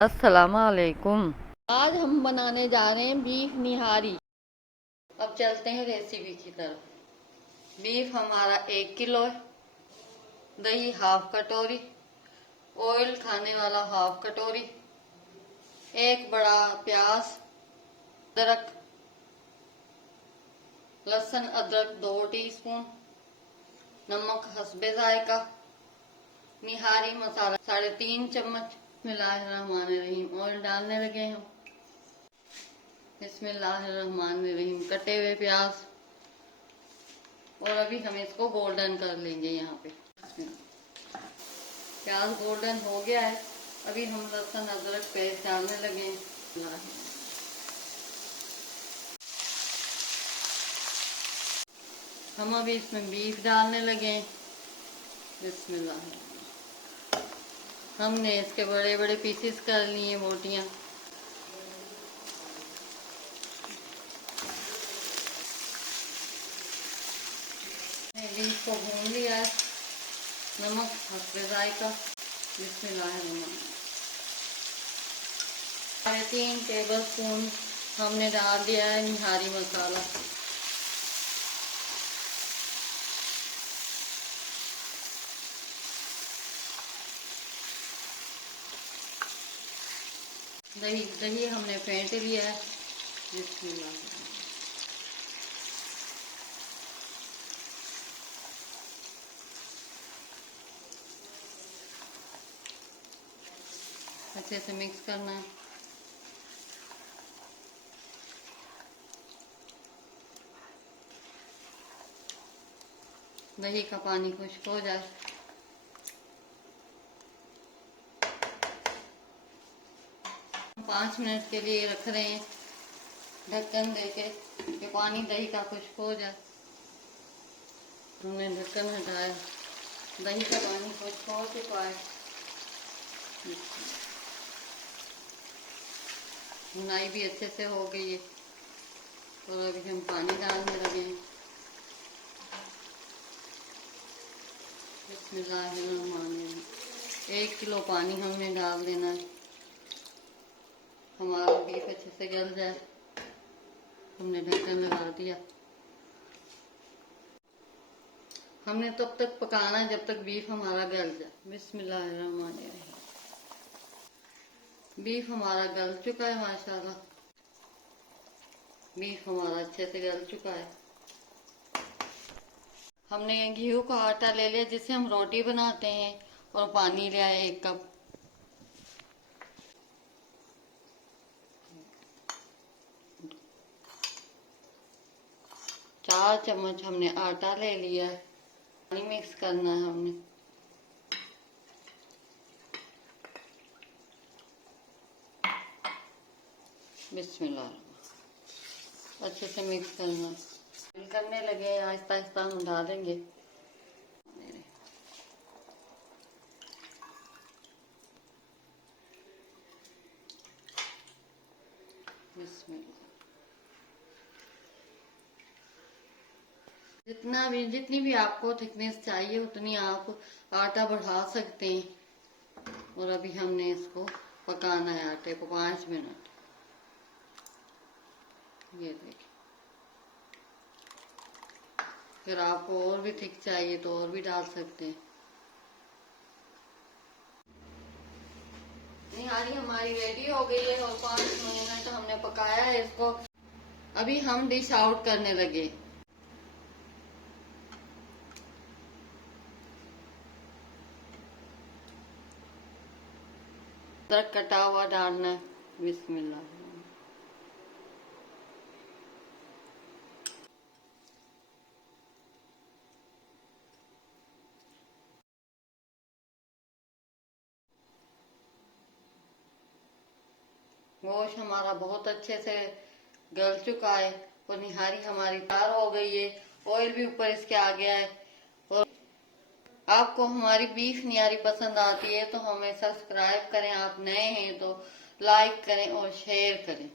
अस्सलाम वालेकुम। आज हम बनाने जा रहे हैं बीफ निहारी। अब चलते हैं रेसिपी की तरफ। बीफ हमारा 1 किलो है, दही हाफ कटोरी, ऑयल खाने वाला हाफ कटोरी, एक बड़ा प्याज, अदरक, लहसुन अदरक 2 टीस्पून, नमक हस्बे जायका, निहारी मसाला 3.5 चम्मच। बिस्मिल्लाहिर्रहमानिर्रहीम। ऑयल डालने लगे हम। बिस्मिल्लाहिर्रहमानिर्रहीम। कटे हुए प्याज, और अभी हम इसको गोल्डन कर लेंगे। यहाँ पे प्याज गोल्डन हो गया है। अभी हम लहसुन अदरक पेस्ट डालने लगे हैं। हम अभी इसमें बीफ डालने लगे हैं। बिस्मिल्लाह। हमने इसके बड़े बड़े पीसेस कर लिए, बोटियां। बीफ को भून लिया है। नमक हस्बे जायका। बिस्मिल्लाहिर्रहमानिर्रहीम। 3.5 टेबल स्पून हमने डाल दिया है निहारी मसाला। दही दही हमने फेंट लिया है। बिस्मिल्लाह। अच्छे से मिक्स करना है। दही का पानी खुश्क हो जाए। हम 5 मिनट के लिए रख रहे हैं ढक्कन देके कि पानी दही का खुश्क हो जाए। हमने ढक्कन हटाया, दही का पानी खुश्क हो चुका है। भुनाई भी अच्छे से हो गई है। और अभी हम पानी डालने लगे हैं। बिस्मिल्लाहिर्रहमानिर्रहीम। 1 किलो पानी हमने डाल देना है। हमारा बीफ अच्छे से गल जाए। हमने ढक्कन लगा दिया। हमने तब तक पकाना है जब तक बीफ हमारा गल जाए। बिस्मिल्लाहिर्रहमानिर्रहीम। बीफ हमारा गल चुका है माशाल्लाह। बीफ हमारा अच्छे से गल चुका है। हमने गेहूं का आटा ले लिया जिससे हम रोटी बनाते हैं, और पानी लिया है 1 कप। चार चम्मच हमने आटा ले लिया है। पानी मिक्स करना है हमने। बिस्मिल्लाह। अच्छे से मिक्स करना। करने लगे, आहिस्ता आहिस्ता हम डालेंगे। बिस्मिल्लाह। जितनी भी आपको थिकनेस चाहिए उतनी आप आटा बढ़ा सकते हैं। और अभी हमने इसको पकाना है आटे को 5 मिनट। ये देखिए। फिर आपको और भी थिक चाहिए तो और भी डाल सकते हैं। निहारी हमारी रेडी हो गई है, और 5 मिनट हमने पकाया है इसको। अभी हम डिश आउट करने लगे। अदरक कटा हुआ डालना है। बिस्मिल्लाह। गोश्त हमारा बहुत अच्छे से गल चुका है, और निहारी हमारी तैयार हो गई है। ऑयल भी ऊपर इसके आ गया है। और आपको हमारी बीफ निहारी पसंद आती है तो हमें सब्सक्राइब करें। आप नए हैं तो लाइक करें और शेयर करें।